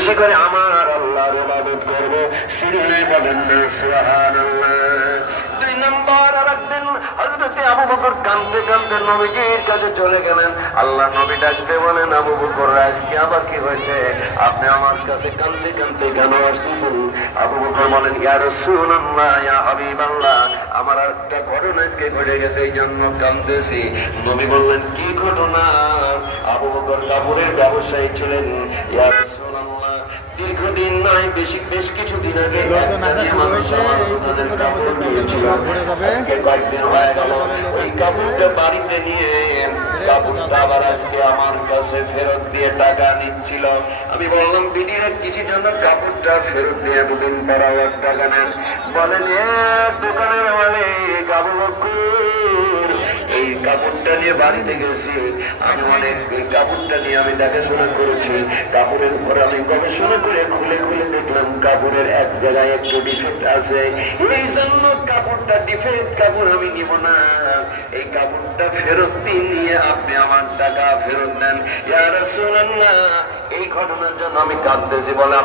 বেশি করে আমার আল্লাহর ইবাদত করব। সিরিয়ালে বলেন সুবহানাল্লাহ। 2 নম্বর আরেকদিন হযরত আবু বকর কাঁদতে কাঁদতে নবীজির কাছে চলে গেলেন। আল্লাহ নবী ডাকতে বলেন, আবু বকর আজকে আবার কি হয়েছে? আপনি আমার কাছে কাঁদতে কাঁদতে কেন আসতেছেন? আবু বকর বলেন, ইয়া রাসূলুল্লাহ, ইয়া হাবিবাল্লাহ, আমার একটা ঘটনা আজকে ঘটে গেছে, এই জন্য কাঁদতেছি। নবী বললেন, কি ঘটনা? আবু বকর কাপড়ের ব্যবসায়ী ছিলেন। ইয়া রাসূলুল্লাহ, দীর্ঘদিন নয়, বেশ কিছুদিন আগে কয়েকদিন হয়ে গেল, ওই কাপড়টা বাড়িতে নিয়ে কাপড়টা আবার আজকে আমার কাছে ফেরত দিয়ে টাকা নিচ্ছিল। আমি বললাম, বিডির কিছু জন্য কাপড়টা ফেরত দিয়ে দুদিন পর আবার টাকা নেন। বলেন, দোকানের মালিক আবু বকর, এই কাপড়টা নিয়ে বাড়িতে গেছি, আমি অনেক এই কাপড়টা নিয়ে আমি দেখাশোনা করেছি। কাপড়ের উপরে আমি গবেষণা করে খুলে খুলে দেখলাম কাপড়ের এক জায়গায় একটু ডিফেক্ট আছে। এই জন্য কাপড়টা ডিফেক্ট কাপড় আমি নিব না। এই কাপড়টা ফেরত নিয়ে আপনি আমার টাকা ফেরত দেন। ইয়া রাসূলুল্লাহ, এই ঘটনার জন্য আমি কাঁদতেছি বলে